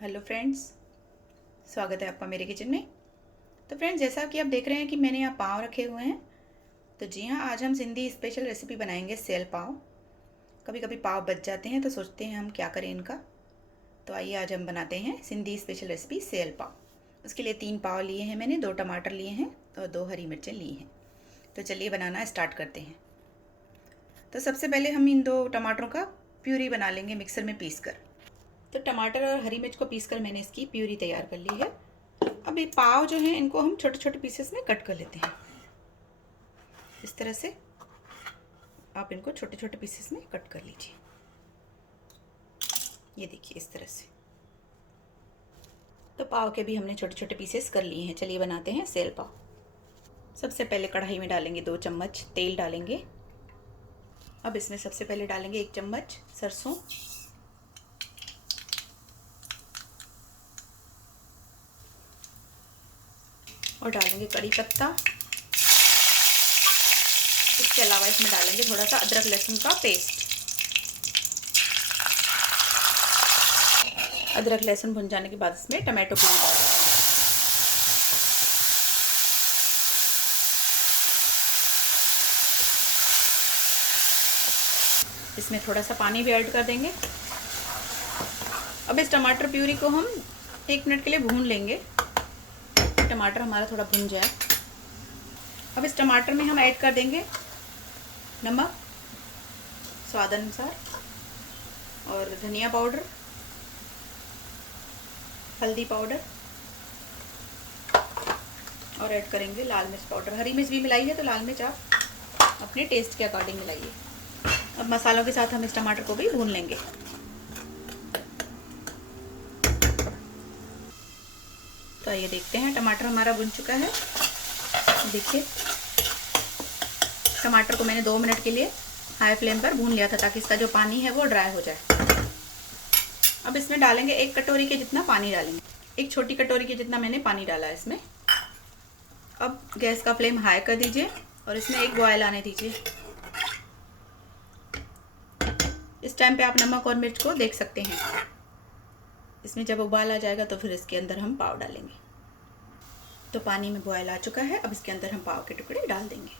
Hello friends, स्वागत है आपका मेरे किचन में। तो फ्रेंड्स, जैसा कि आप देख रहे हैं कि मैंने यहाँ पाव रखे हुए हैं। तो जी हाँ, आज हम सिंधी स्पेशल रेसिपी बनाएंगे सेल पाव। कभी कभी पाव बच जाते हैं तो सोचते हैं हम क्या करें इनका। तो आइए आज हम बनाते हैं सिंधी स्पेशल रेसिपी सेल पाव। उसके लिए 3 पाव लिए हैं मैंने, 2 टमाटर लिए हैं और 2 हरी मिर्चें ली हैं। तो चलिए बनाना स्टार्ट करते हैं। तो सबसे पहले हम इन 2 टमाटरों का प्यूरी बना लेंगे मिक्सर में पीस कर। तो टमाटर और हरी मिर्च को पीस कर मैंने इसकी प्यूरी तैयार कर ली है। अब ये पाव जो हैं इनको हम छोटे छोटे पीसेस में कट कर लेते हैं। इस तरह से आप इनको छोटे छोटे पीसेस में कट कर लीजिए। ये देखिए इस तरह से। तो पाव के भी हमने छोटे छोटे पीसेस कर लिए हैं। चलिए बनाते हैं सेल पाव। सबसे पहले कढ़ाई में डालेंगे 2 चम्मच तेल डालेंगे। अब इसमें सबसे पहले डालेंगे 1 चम्मच सरसों, और डालेंगे कड़ी पत्ता। इसके अलावा इसमें डालेंगे थोड़ा सा अदरक लहसुन का पेस्ट। अदरक लहसुन भुन जाने के बाद इसमें टमाटो प्यूरी डालेंगे। इसमें थोड़ा सा पानी भी ऐड कर देंगे। अब इस टमाटर प्यूरी को हम 1 मिनट के लिए भून लेंगे। टमाटर हमारा थोड़ा भुन जाए। अब इस टमाटर में हम ऐड कर देंगे नमक स्वाद अनुसार, और धनिया पाउडर, हल्दी पाउडर, और ऐड करेंगे लाल मिर्च पाउडर। हरी मिर्च भी मिलाई है तो लाल मिर्च आप अपने टेस्ट के अकॉर्डिंग मिलाइए। अब मसालों के साथ हम इस टमाटर को भी भून लेंगे। तो आइए देखते हैं, टमाटर हमारा भुन चुका है। देखिए टमाटर को मैंने 2 मिनट के लिए हाई फ्लेम पर भून लिया था ताकि इसका जो पानी है वो ड्राई हो जाए। अब इसमें डालेंगे 1 कटोरी के जितना पानी डालेंगे। 1 छोटी कटोरी के जितना मैंने पानी डाला है इसमें। अब गैस का फ्लेम हाई कर दीजिए और इसमें 1 बॉयल आने दीजिए। इस टाइम पे आप नमक और मिर्च को देख सकते हैं। इसमें जब उबाल आ जाएगा तो फिर इसके अंदर हम पाव डालेंगे। तो पानी में बॉयल आ चुका है। अब इसके अंदर हम पाव के टुकड़े डाल देंगे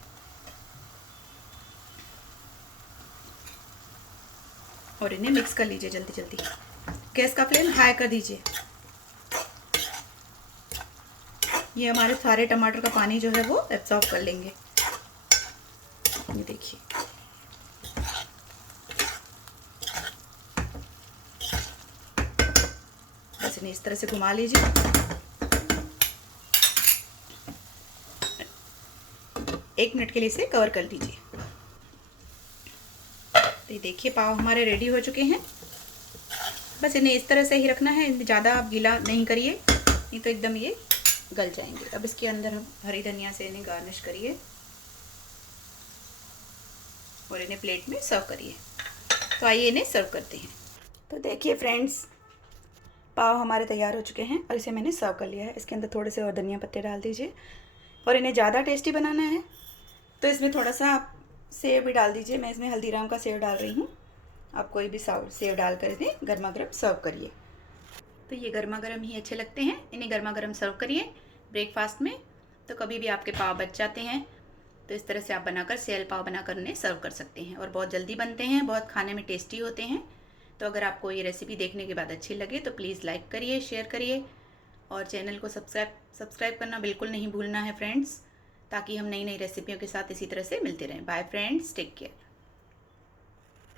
और इन्हें मिक्स कर लीजिए जल्दी जल्दी। गैस का फ्लेम हाई कर दीजिए। ये हमारे सारे टमाटर का पानी जो है वो एब्जॉर्ब कर लेंगे। ये देखिए बस इन्हें इस तरह से घुमा लीजिए। 1 मिनट के लिए इसे कवर कर लीजिए। तो ये देखिए पाव हमारे रेडी हो चुके हैं। बस इन्हें इस तरह से ही रखना है, ज़्यादा आप गीला नहीं करिए, नहीं तो एकदम ये गल जाएंगे। अब इसके अंदर हम हरी धनिया से इन्हें गार्निश करिए और इन्हें प्लेट में सर्व करिए। तो आइए इन्हें सर्व करते हैं। तो देखिए फ्रेंड्स, पाव हमारे तैयार हो चुके हैं और इसे मैंने सर्व कर लिया है। इसके अंदर थोड़े से और धनिया पत्ते डाल दीजिए। और इन्हें ज़्यादा टेस्टी बनाना है तो इसमें थोड़ा सा आप सेव भी डाल दीजिए। मैं इसमें हल्दीराम का सेव डाल रही हूँ। आप कोई भी सेव डालकर इन्हें गर्मा गर्म सर्व करिए। तो ये गर्मा गर्म ही अच्छे लगते हैं। इन्हें गर्मा गर्म सर्व करिए ब्रेकफास्ट में। तो कभी भी आपके पाव बच जाते हैं तो इस तरह से आप बनाकर सेल पाव बनाकर उन्हें सर्व कर सकते हैं। और बहुत जल्दी बनते हैं, बहुत खाने में टेस्टी होते हैं। तो अगर आपको ये रेसिपी देखने के बाद अच्छी लगे तो प्लीज़ लाइक करिए, शेयर करिए और चैनल को सब्सक्राइब करना बिल्कुल नहीं भूलना है फ्रेंड्स, ताकि हम नई नई रेसिपियों के साथ इसी तरह से मिलते रहें। Bye friends, take care.